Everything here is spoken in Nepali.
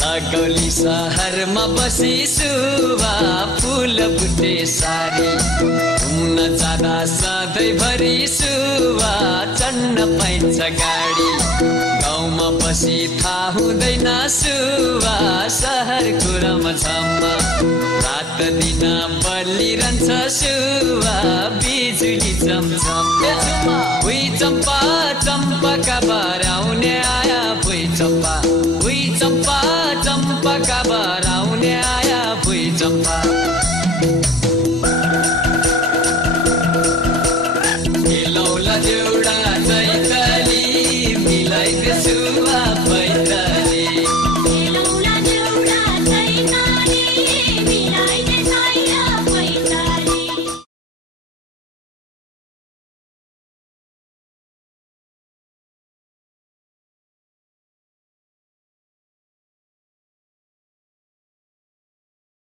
लगौली सहरमा बसी सुवा फुल बुटे सारी घुम्न जाँदा सधैँभरि सुवा चढ्न पाइन्छ गाडी गाउँमा बसी थाहा हुँदैन सुवा सहरको रमझममा रात दिन बलिरहन्छ सुवा बिजुली चमचम भुइँ चम्पा चम्पाका बराउने आया भुइँ चम्पा